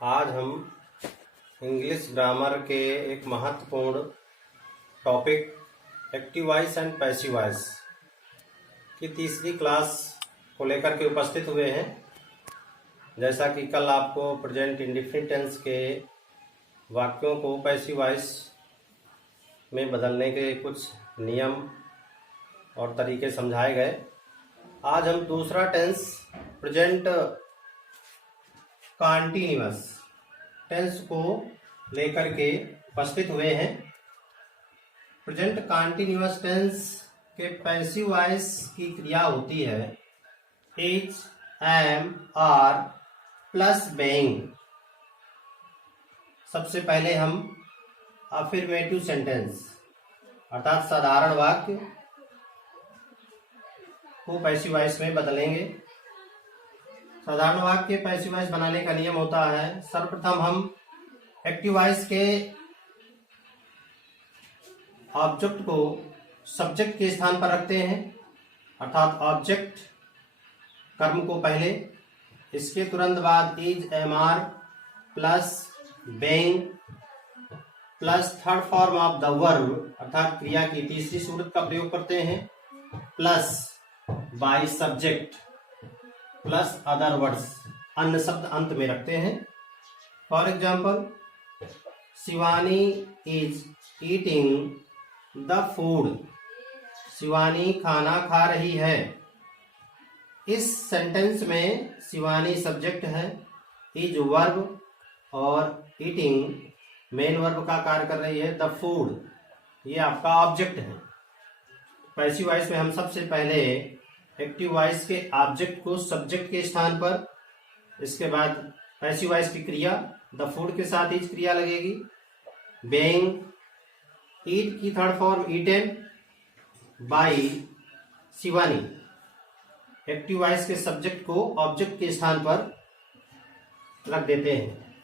आज हम English grammar के एक महत्वपूर्ण topic active voice and passive voice की तीसरी क्लास को लेकर के उपस्थित हुए हैं। जैसा कि कल आपको प्रेजेंट इंडेफिनिट टेंस के वाक्यों को पैसिव वॉइस में बदलने के कुछ नियम और तरीके समझाए गए। आज हम दूसरा टेंस प्रेजेंट कॉन्टिन्यूअस टेंस को लेकर के उपस्थित हुए हैं। प्रेजेंट कॉन्टिन्यूअस टेंस के पैसिव वॉइस की क्रिया होती है is, am, are plus being. सबसे पहले हम अफर्मेटिव सेंटेंस अर्थात साधारण वाक्य को पैसिव वॉइस में बदलेंगे। साधारण वाक्य पैसिव वॉइस बनाने का नियम होता है, सर्वप्रथम हम एक्टिव वॉइस के ऑब्जेक्ट को सब्जेक्ट के स्थान पर रखते हैं, अर्थात ऑब्जेक्ट कर्म को पहले, इसके तुरंत बाद is, am, are plus being plus third form of the verb अर्थात क्रिया की तीसरी सूरत का प्रयोग करते हैं, plus by subject plus other words अन्य शब्द अंत में रखते हैं। For example, Shivani is eating the food. Shivani खाना खा रही है। इस सेंटेंस में शिवानी सब्जेक्ट है, इज वर्ब और ईटिंग मेन वर्ब का कार्य कर रही है। द फूड ये आपका ऑब्जेक्ट है। पैसिव वॉइस में हम सबसे पहले एक्टिव वॉइस के ऑब्जेक्ट को सब्जेक्ट के स्थान पर, इसके बाद पैसिव वॉइस की क्रिया द फूड के साथ इज क्रिया लगेगी, बेइंग, ईट की third form eaten, by Shivani. Active voice के सब्जेक्ट को ऑब्जेक्ट के स्थान पर रख देते हैं।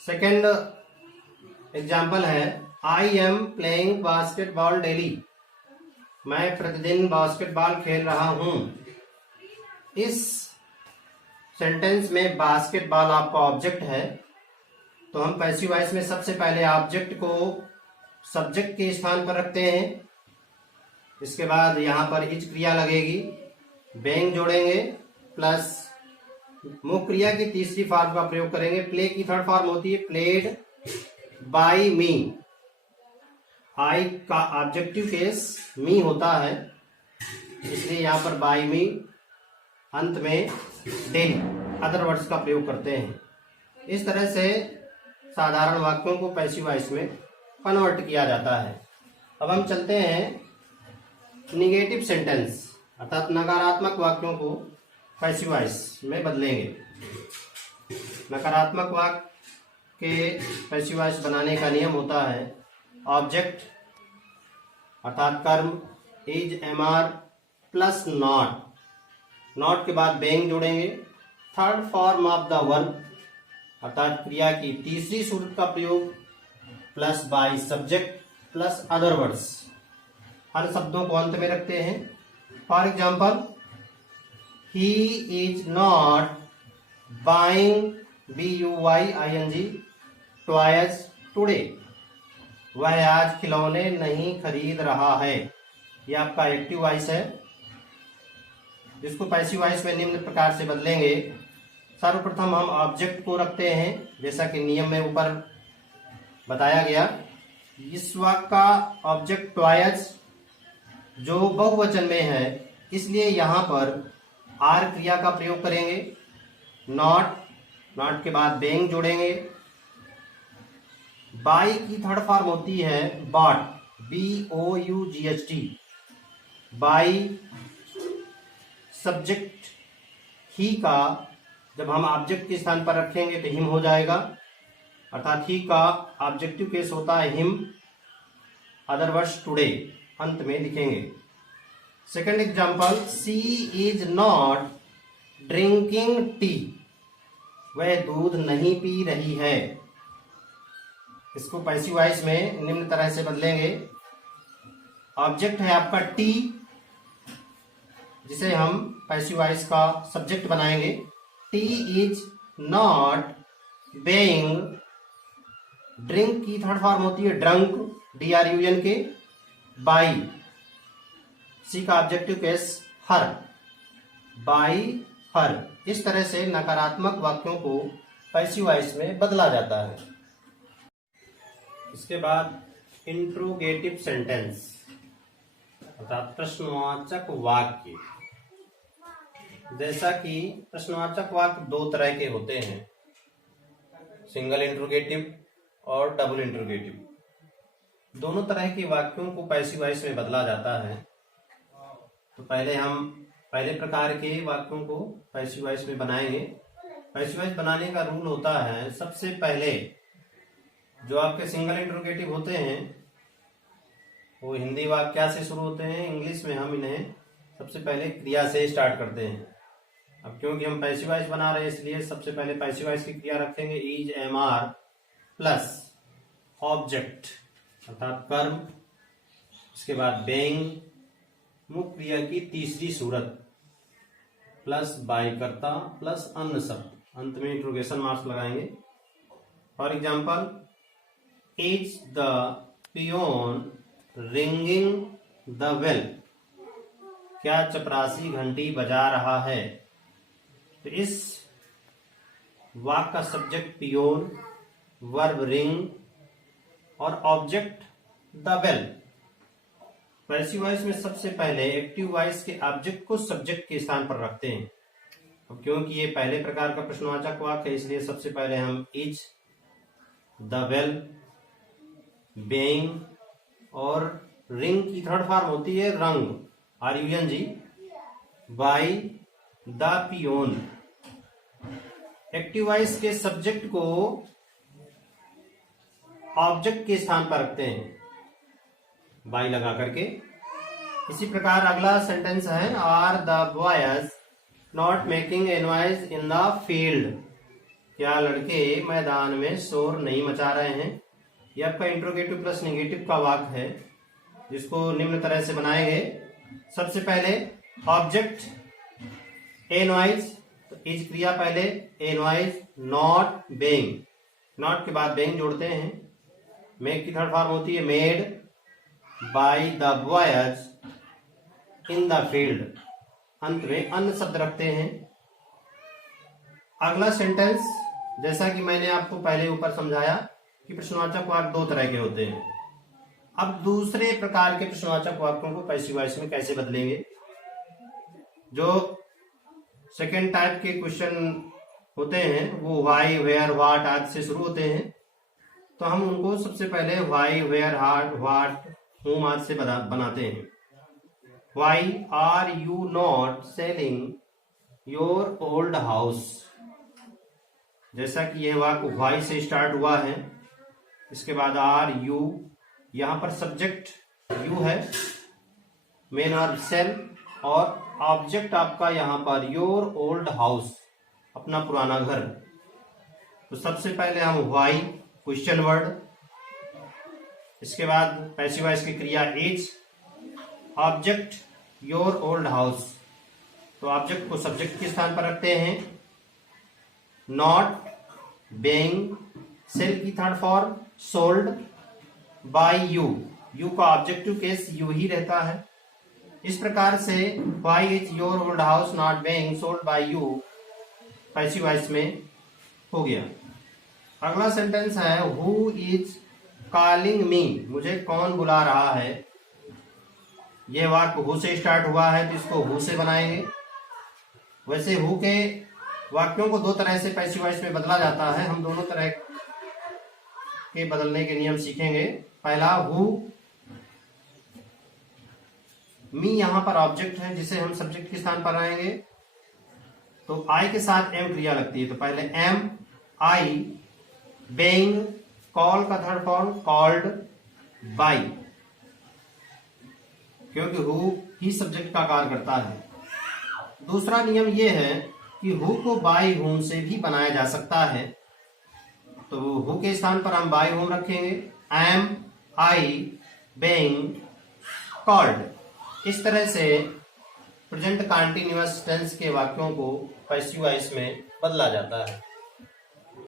सेकेंड एग्जाम्पल है, I am playing basketball daily. मैं प्रतिदिन बास्केटबॉल खेल रहा हूं। इस सेंटेंस में बास्केटबॉल आपका ऑब्जेक्ट है, तो हम पैसिव वॉइस में सबसे पहले ऑब्जेक्ट को सब्जेक्ट के स्थान पर रखते हैं। इसके बाद यहां पर इज क्रिया लगेगी, बेइंग जोड़ेंगे प्लस मुख्य क्रिया की तीसरी फॉर्म का प्रयोग करेंगे। प्ले की थर्ड फॉर्म होती है प्लेड बाय मी। आई का ऑब्जेक्टिव केस मी होता है, इसलिए यहां पर बाय मी अंत में डेली अदर वर्ड्स का प्रयोग करते हैं। इस तरह से साधारण वाक्यों को पैसिव वॉइस में कन्वर्ट किया जाता है। अब हम चलते हैं निगेटिव सेंटेंस अर्थात नकारात्मक वाक्यों को पैसिव वॉइस में बदलेंगे। नकारात्मक वाक्य के पैसिव वॉइस बनाने का नियम होता है, ऑब्जेक्ट अर्थात कर्म is, am, are plus not, not के बाद बेइंग जोड़ेंगे, third form of the verb अर्थात क्रिया की तीसरी सूरत का प्रयोग plus by subject plus other words हर शब्दों को अंत में रखते हैं। For example, he is not buying BUYING toys today. वह आज खिलौने नहीं खरीद रहा है। यह आपका एक्टिव वॉइस है, जिसको पैसिव वॉइस में निम्न प्रकार से बदलेंगे। सर्वप्रथम हम ऑब्जेक्ट को रखते हैं, जैसा कि नियम में ऊपर बताया गया। इस वाक्य का ऑब्जेक्ट टॉयज जो बहुवचन में है, इसलिए यहां पर आर क्रिया का प्रयोग करेंगे। नॉट के बाद बेइंग जोड़ेंगे। बाय की थर्ड फॉर्म होती है बॉट, BOUGHT। बाय सब्जेक्ट ही का जब हम ऑब्जेक्ट के स्थान पर रखेंगे तो हिम हो जाएगा, अर्थात ही का ऑब्जेक्टिव केस होता है हिम, अदर वर्ड्स टुडे अंत में लिखेंगे। Second example, she is not drinking tea. वह दूध नहीं पी रही है। इसको पैसिव वॉइस में निम्न तरह से बदलेंगे। ऑब्जेक्ट है आपका टी, जिसे हम पैसिव वॉइस का सब्जेक्ट बनाएंगे। T is not being, drink की थर्ड फॉर्म होती है ड्रंक, DRUN के, बाई, सी का objective case her, by her. इस तरह से नकारात्मक वाक्यों को पैसिव वॉइस में बदला जाता है। इसके बाद इंट्रोगेटिव सेंटेंस अर्थात प्रश्नवाचक वाक्य। जैसा कि प्रश्नवाचक वाक्य दो तरह के होते हैं, सिंगल इंट्रोगेटिव और डबल इंट्रोगेटिव। दोनों तरह के वाक्यों को पैसिव वॉइस में बदला जाता है। तो पहले हम पहले प्रकार के वाक्यों को पैसिव वॉइस में बनाएंगे। पैसिव वॉइस बनाने का रूल होता है, सबसे पहले जो आपके सिंगल इंट्रोगेटिव होते हैं वो हिंदी वाक्य से शुरू होते हैं, इंग्लिश में हम इन्हें सबसे पहले क्रिया से स्टार्ट करते हैं। अब क्योंकि हम पैसिव वॉइस बना रहे हैं इसलिए सबसे पहले पैसिव वॉइस की क्रिया रखेंगे, is, am, are plus object अर्थात कर्म, इसके बाद बेइंग मुख्य क्रिया की तीसरी सूरत प्लस बाई कर्ता प्लस अन्य शब्द, अंत में इंट्रोगेशन मार्क्स लगाएंगे। For example, is the peon ringing the bell, क्या चपरासी घंटी बजा रहा है। तो इस वाक्य का सब्जेक्ट पियोन, वर्ब रिंग और object the bell. Passive voice में सबसे पहले एक्टिव वॉइस के ऑब्जेक्ट को सब्जेक्ट के स्थान पर रखते हैं। अब क्योंकि ये पहले प्रकार का प्रश्नवाचक वाक्य है इसलिए सबसे पहले हम इज, द बेल, बेइंग और रिंग की थर्ड फॉर्म होती है rung, RUNG, by the peon. Active voice के सब्जेक्ट को ऑब्जेक्ट के स्थान पर रखते हैं बाई लगा करके। इसी प्रकार अगला सेंटेंस है, are the boys not making a noise in the field, क्या लड़के मैदान में शोर नहीं मचा रहे हैं। यह आपका इंट्रोगेटिव प्लस नेगेटिव का वाक्य है जिसको निम्न तरह से बनाएंगे। सबसे पहले ऑब्जेक्ट ए नॉइज, तो इज क्रिया पहले, ए नॉइज नॉट बेइंग, नॉट के बाद बेइंग जोड़ते हैं। मेक की थर्ड फॉर्म होती है made, by the boys in the field, अंत में अन्य शब्द रखते हैं। अगला सेंटेंस, जैसा कि मैंने आपको पहले ऊपर समझाया कि प्रश्नवाचक वाक्य दो तरह के होते हैं। अब दूसरे प्रकार के प्रश्नवाचक वाक्यों को पैसिव वॉइस में कैसे बदलेंगे। जो सेकेंड टाइप के क्वेश्चन होते हैं वो व्हाई, वेयर, व्हाट आदि से शुरू होते हैं, तो हम उनको सबसे पहले व्हाई, वेयर, व्हाट, whom आदि से बनाते हैं। Why are you not selling your old house? जैसा कि यह वाक्य why से स्टार्ट हुआ है, इसके बाद are you, यहां पर सब्जेक्ट you है, मेन और सेल, और ऑब्जेक्ट आपका यहां पर your old house, अपना पुराना घर। तो सबसे पहले हम why क्वेश्चन वर्ड, इसके बाद पैसिव वॉइस की क्रिया is, object your old house, तो ऑब्जेक्ट को सब्जेक्ट के स्थान पर रखते हैं। नॉट बेइंग, सेल की third form sold, by you, you का ऑब्जेक्टिव केस यू ही रहता है। इस प्रकार से why is your old house not being sold by you passive voice में हो गया। अगला सेंटेंस है, हु इज कॉलिंग मी, मुझे कौन बुला रहा है। ये वाक्य हु से स्टार्ट हुआ है तो इसको हु से बनाएंगे। वैसे हु के वाक्यों को दो तरह से पैसिव वॉइस में बदला जाता है, हम दोनों तरह के बदलने के नियम सीखेंगे। पहला, हु, मी यहां पर ऑब्जेक्ट है जिसे हम सब्जेक्ट के स्थान पर आएंगे, तो आई के साथ एम क्रिया लगती है, तो पहले एम, आई, बेइंग, कॉल का थर्ड फॉर्म कॉल्ड, बाई, क्योंकि हु ही सब्जेक्ट का कार्य करता है। दूसरा नियम यह है कि हु को बाई होम से भी बनाया जा सकता है, तो हु के स्थान पर हम बाई होम रखेंगे। एम, आई, बेइंग, कॉल्ड। इस तरह से प्रेजेंट कंटीन्यूअस टेंस के वाक्यों को पैसिव वॉइस में बदला जाता है।